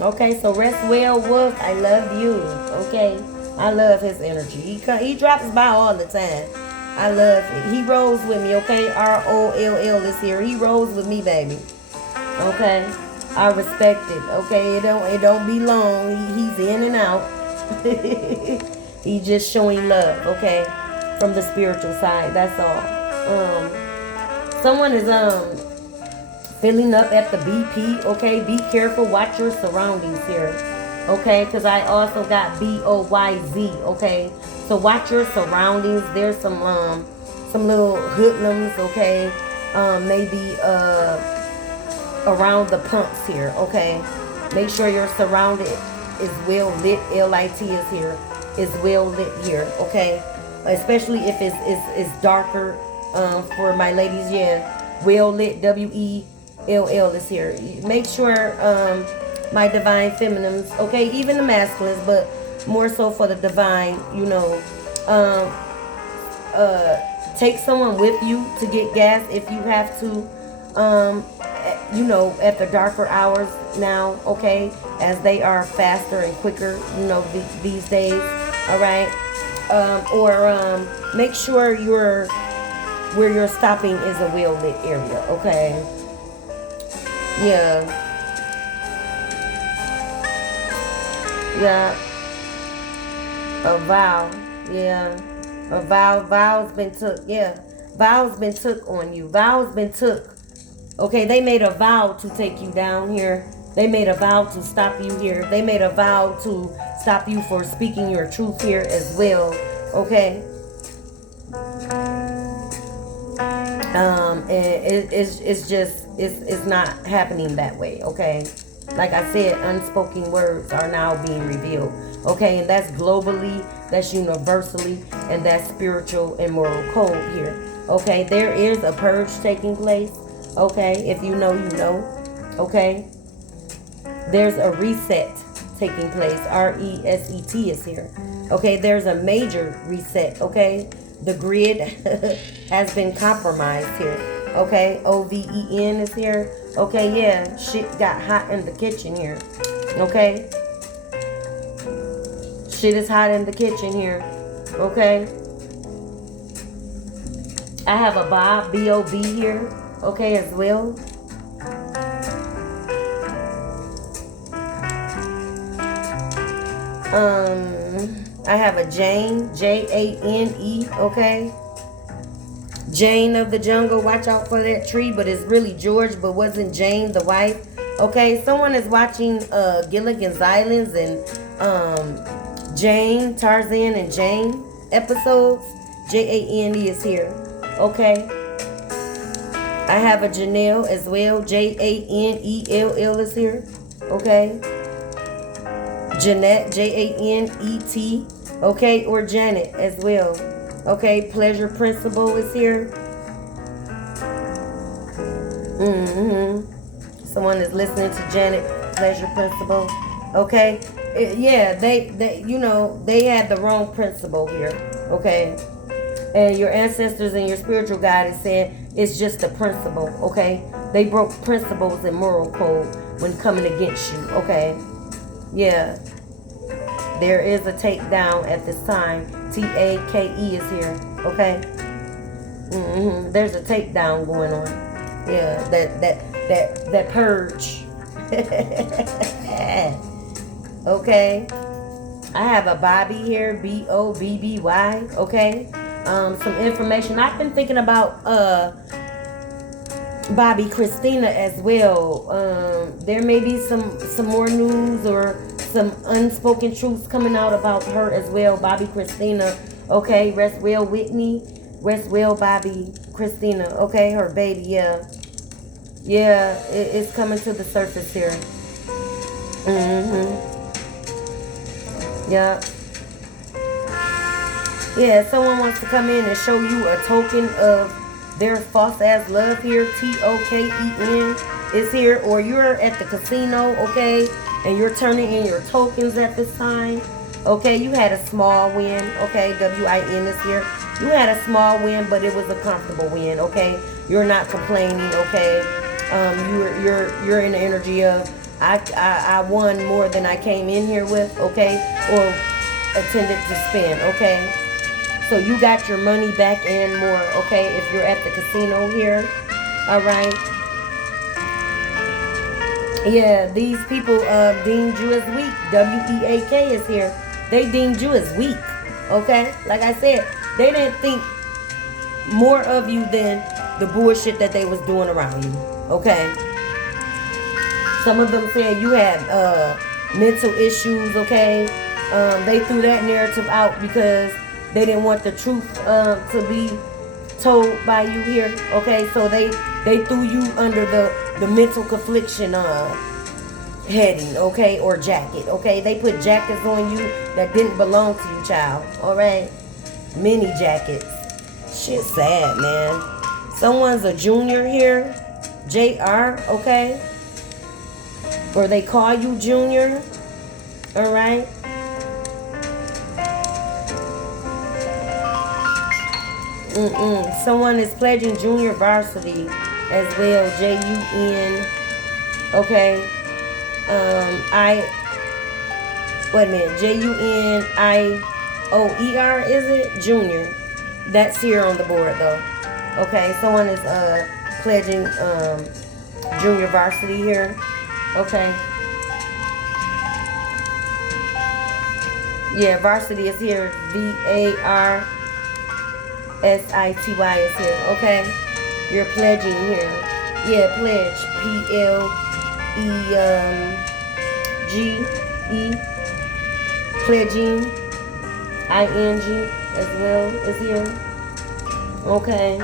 Okay, so rest well, Wolf. I love you. Okay. I love his energy. He drops by all the time. I love it. He rolls with me, okay? R-O-L-L is here. He rolls with me, baby. Okay. I respect it. Okay. It don't be long. He's in and out. He's just showing love, okay? From the spiritual side, that's all. Someone is filling up at the BP, okay? Be careful, watch your surroundings here, okay? Because I also got B-O-Y-Z, okay? So watch your surroundings. There's some little hoodlums, okay? Maybe around the pumps here, okay? Make sure you're surrounded is well lit. L-I-T is here. Is well lit here, okay? Especially if it's darker for my ladies, yeah. Well lit, W-E-L-L is here. Make sure my divine feminines, okay, even the masculines, but more so for the divine, take someone with you to get gas if you have to, at the darker hours now, okay, as they are faster and quicker, these days, all right? Or make sure where you're stopping is a well-lit area, okay? Yeah. Yeah. A vow. Yeah. A vow's been took. Yeah. Vow's been took on you. Vow's been took. Okay, they made a vow to take you down here. They made a vow to stop you here. They made a vow to stop you for speaking your truth here as well. Okay. And it's just it's not happening that way, okay? Like I said, unspoken words are now being revealed, okay? And that's globally, that's universally, and that's spiritual and moral code here, okay? There is a purge taking place, okay? If you know, you know, okay? There's a reset taking place. R-E-S-E-T is here, okay? There's a major reset, okay? The grid has been compromised here, okay? O-V-E-N is here, okay? Yeah, shit got hot in the kitchen here, okay? Shit is hot in the kitchen here, okay? I have a Bob, B-O-B here, okay, as well. I have a Jane, J-A-N-E, okay? Jane of the jungle, watch out for that tree, but it's really George, but wasn't Jane the wife, okay? Someone is watching Gilligan's Islands and Jane, Tarzan and Jane episodes. J-A-N-E is here, okay? I have a Janelle as well, J-A-N-E-L-L is here, okay? Jeanette, J-A-N-E-T, okay, or Janet as well, okay? Pleasure Principle is here. Someone is listening to Janet, Pleasure Principle, okay? Yeah, they you know, they had the wrong principle here, okay? And your ancestors and your spiritual guide is saying it's just a principle, okay? They broke principles and moral code when coming against you, okay? Yeah. There is a takedown at this time. T-A-K-E is here, okay? There's a takedown going on. Yeah, that purge. Okay. I have a Bobby here, B-O-B-B-Y, okay? Some information. I've been thinking about Bobby Christina as well. There may be some more news or some unspoken truths coming out about her as well. Bobby Christina, okay? Rest well, Whitney. Rest well, Bobby Christina, okay? Her baby, yeah. Yeah, it's coming to the surface here. Yeah. Yeah, someone wants to come in and show you a token of their false ass love here. T-O-K-E-N is here. Or you're at the casino, okay? And you're turning in your tokens at this time. Okay, you had a small win. Okay, W-I-N is here. You had a small win, but it was a comfortable win, okay? You're not complaining, okay? You're in the energy of I won more than I came in here with, okay? Or attended to spend, okay? So you got your money back and more, okay? If you're at the casino here, all right? Yeah, these people deemed you as weak. W-E-A-K is here. They deemed you as weak, okay? Like I said, they didn't think more of you than the bullshit that they was doing around you, okay? Some of them said you had mental issues, okay? They threw that narrative out because they didn't want the truth to be told by you here, okay? So they threw you under the mental confliction heading, okay? Or jacket, okay? They put jackets on you that didn't belong to you, child, all right? Mini jackets. Shit sad, man. Someone's a junior here, J-R, okay? Or they call you junior, all right? Someone is pledging junior varsity as well, J-U-N, okay? Wait a minute, J-U-N-I-O-E-R, is it? Junior. That's here on the board, though. Okay, someone is pledging junior varsity here. Okay. Yeah, varsity is here. V-A-R-S-I-T-Y is here. Okay. You're pledging here. Yeah, pledge. P-L-E-G-E. Pledging. I-N-G as well is here. Okay.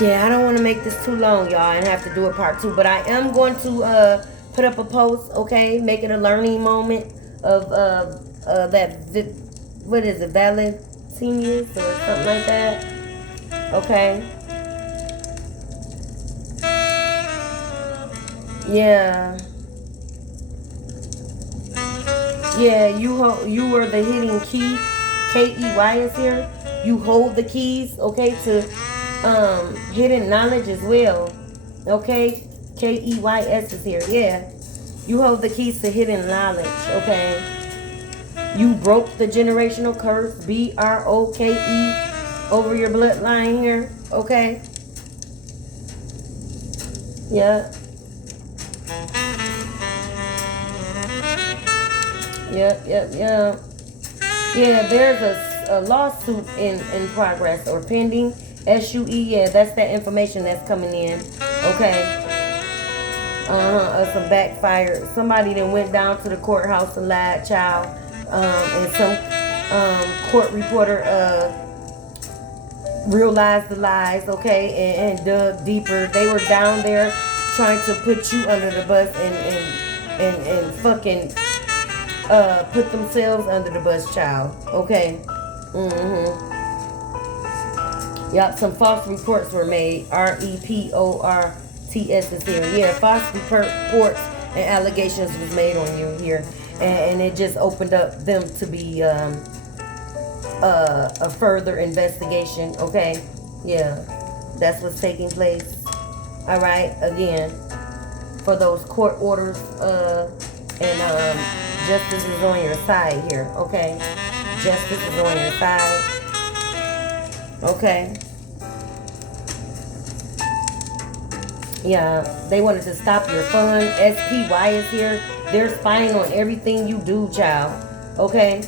Yeah, I don't want to make this too long, y'all, and have to do a part 2. But I am going to put up a post, okay? Make it a learning moment of what is it, Valentinius or something like that. Okay. Yeah. Yeah, you were the hidden key. KEY is here. You hold the keys, okay, to hidden knowledge as well. Okay? KEYS is here. Yeah. You hold the keys to hidden knowledge, okay? You broke the generational curse, BROKE, over your bloodline here, okay? Yeah. Yep. Yeah, there's a lawsuit in progress or pending. SUE, yeah, that's that information that's coming in. Okay. Some backfire. Somebody that went down to the courthouse and lied, child. And some court reporter realized the lies, okay, and dug deeper. They were down there trying to put you under the bus and fucking put themselves under the bus, child. Okay. Yep, some false reports were made. REPORTS is here. Yeah, false reports and allegations was made on you here. And it just opened up them to be a further investigation. Okay. Yeah. That's what's taking place. Alright, again. For those court orders, and justice is on your side here, okay? Justice is on your side. Okay. Yeah, they wanted to stop your fund. SPY is here. They're spying on everything you do, child. Okay?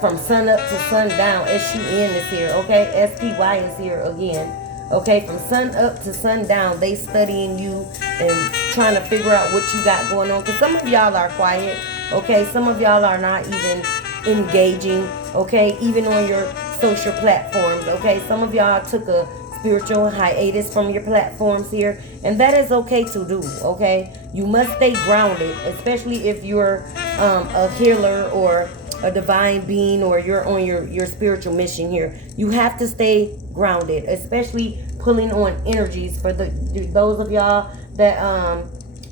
From sun up to sundown. SUN is here, okay? SPY is here again. Okay, from sun up to sundown, they studying you and trying to figure out what you got going on. Because some of y'all are quiet, okay? Some of y'all are not even engaging, okay? Even on your social platforms, okay? Some of y'all took a spiritual hiatus from your platforms here. And that is okay to do, okay? You must stay grounded, especially if you're a healer or a divine being, or you're on your spiritual mission here. You have to stay grounded, especially pulling on energies for those of y'all that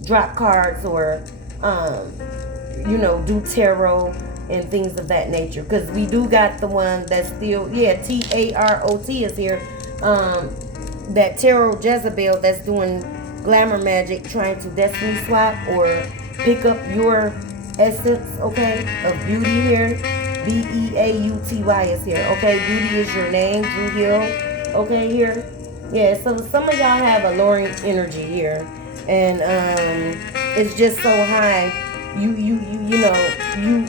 drop cards or do tarot and things of that nature, because we do got the one that's still, yeah, TAROT is here, that tarot Jezebel that's doing glamour magic, trying to destiny swap or pick up your essence, okay, of beauty here. BEAUTY is here, okay? Beauty is your name, Drew Hill, okay, here. Yeah, so some of y'all have alluring energy here, and it's just so high. You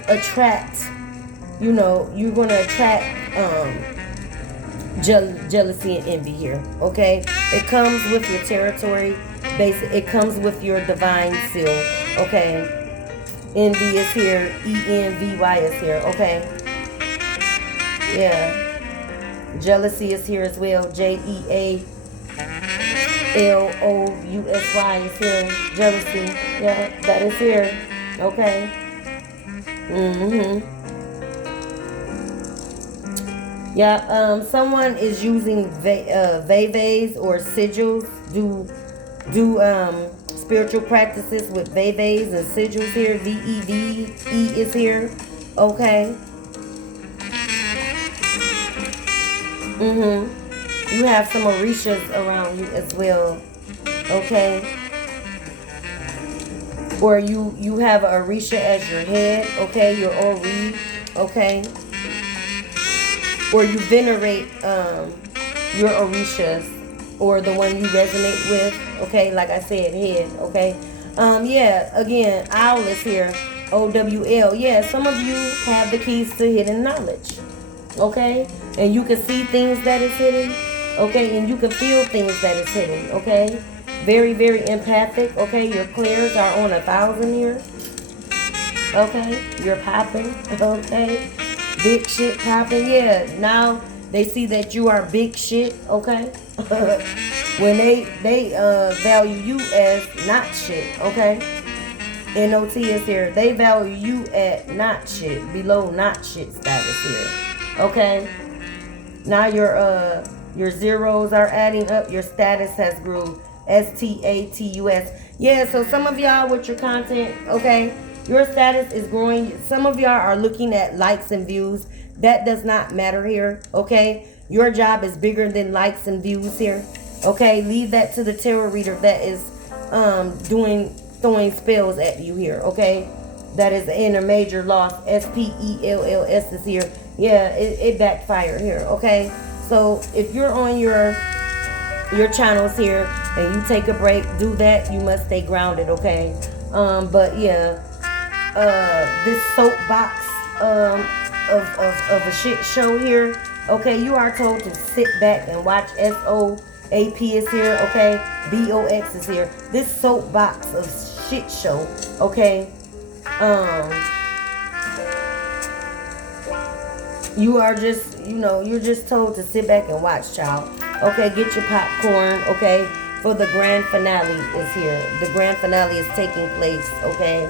attract, you're gonna attract jealousy and envy here, okay? It comes with your territory, it comes with your divine seal, okay? Envy is here. ENVY is here. Okay. Yeah. Jealousy is here as well. JEALOUSY is here. Jealousy. Yeah, that is here. Okay. Yeah. Someone is using vevas or sigils. Do spiritual practices with vevas and sigils here. VEVE is here. Okay. You have some orishas around you as well. Okay. Or you have a orisha as your head. Okay. Your ori. Okay. Or you venerate your orishas, or the one you resonate with, okay, like I said, head, okay. Yeah, again, owl is here, OWL. Yeah, some of you have the keys to hidden knowledge, okay, and you can see things that is hidden, okay, and you can feel things that is hidden, okay. Very, very empathic, okay. Your clairs are on 1,000 here, okay. You're popping, okay. Big shit popping, yeah. Now They see that you are big shit, okay? When they value you as not shit, okay? NOT is here. They value you at not shit, below not shit status here, okay? Now your zeros are adding up. Your status has grew. STATUS. Yeah, so some of y'all with your content, okay, your status is growing. Some of y'all are looking at likes and views. That does not matter here, okay? Your job is bigger than likes and views here, okay? Leave that to the tarot reader that is throwing spells at you here, okay? That is in a major loss. SPELLS is here. Yeah, it backfired here, okay? So if you're on your channels here and you take a break, do that. You must stay grounded, okay? But yeah, this soapbox of a shit show here, okay? You are told to sit back and watch. SOAP is here, okay? BOX is here. This soapbox of shit show, okay? You are just, you're just told to sit back and watch, child. Okay, get your popcorn, okay? For the grand finale is here. The grand finale is taking place, okay?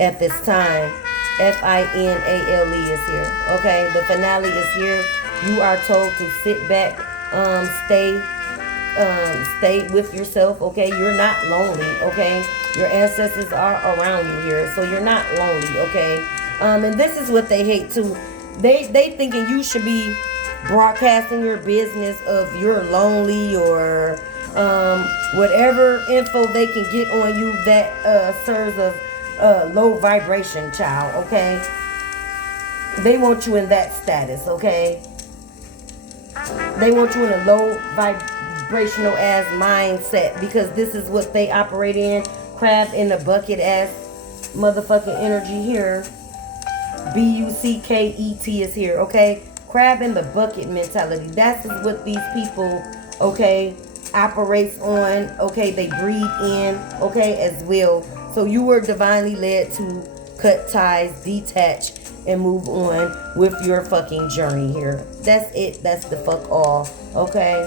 At this time. FINALE is here, okay? The finale is here. You are told to sit back, stay with yourself, okay? You're not lonely, okay? Your ancestors are around you here, so you're not lonely, okay? And this is what they hate too. They thinking you should be broadcasting your business of you're lonely or whatever info they can get on you that serves of low vibration, child, okay? They want you in that status, okay? They want you in a low vibrational ass mindset because this is what they operate in. Crab in the bucket ass motherfucking energy here. BUCKET is here, okay? Crab in the bucket mentality. That's what these people, okay, operates on, okay? They breathe in, okay, as well. So you were divinely led to cut ties, detach, and move on with your fucking journey here. That's it. That's the fuck all, okay?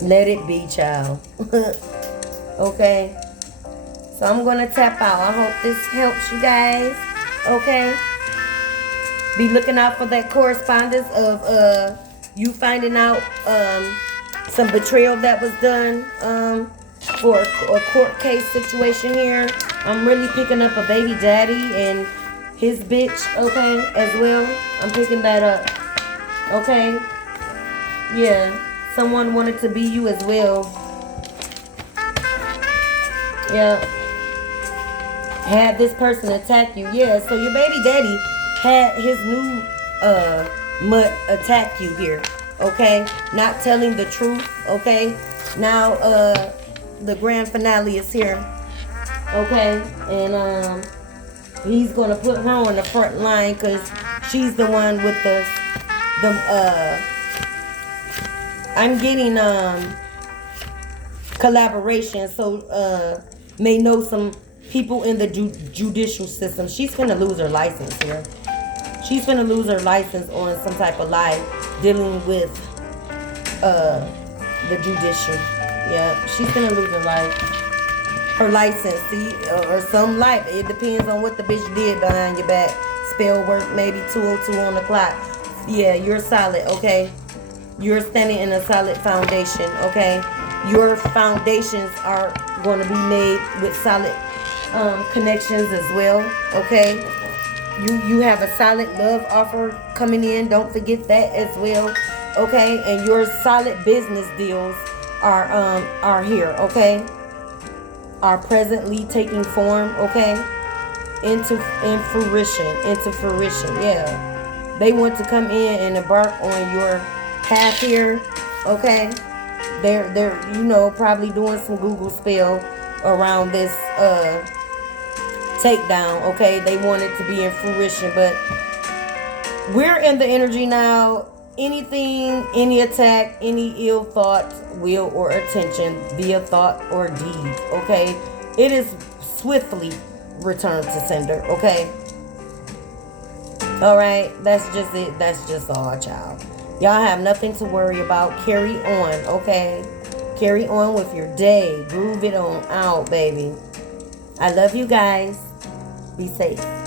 Let it be, child. Okay? So I'm going to tap out. I hope this helps you guys. Okay? Be looking out for that correspondence of you finding out some betrayal that was done for a court case situation here. I'm really picking up a baby daddy and his bitch, okay, as well. I'm picking that up. Okay? Yeah. Someone wanted to be you as well. Yeah. Had this person attack you. Yeah, so your baby daddy had his new mutt attack you here. Okay? Not telling the truth. Okay? Now the grand finale is here. Okay? And he's gonna put her on the front line because she's the one with the I'm getting collaboration, so may know some people in the judicial system. She's gonna lose her license here. She's gonna lose her license on some type of lie dealing with the judicial. Yeah, she's gonna lose her license, see, or some life. It depends on what the bitch did behind your back. Spell work, maybe 202 on the clock. Yeah, you're solid, okay? You're standing in a solid foundation, okay? Your foundations are going to be made with solid connections as well, okay? You have a solid love offer coming in. Don't forget that as well, okay? And your solid business deals are here, okay? Are presently taking form, okay? Into fruition, yeah. They want to come in and embark on your path here, okay? They're probably doing some Google spell around this takedown, okay? They want it to be in fruition, but we're in the energy now. Anything, any attack, any ill thought, will, or attention, via thought or deed, okay? It is swiftly returned to sender, okay? All right, that's just it. That's just all, child. Y'all have nothing to worry about. Carry on, okay? Carry on with your day. Groove it on out, baby. I love you guys. Be safe.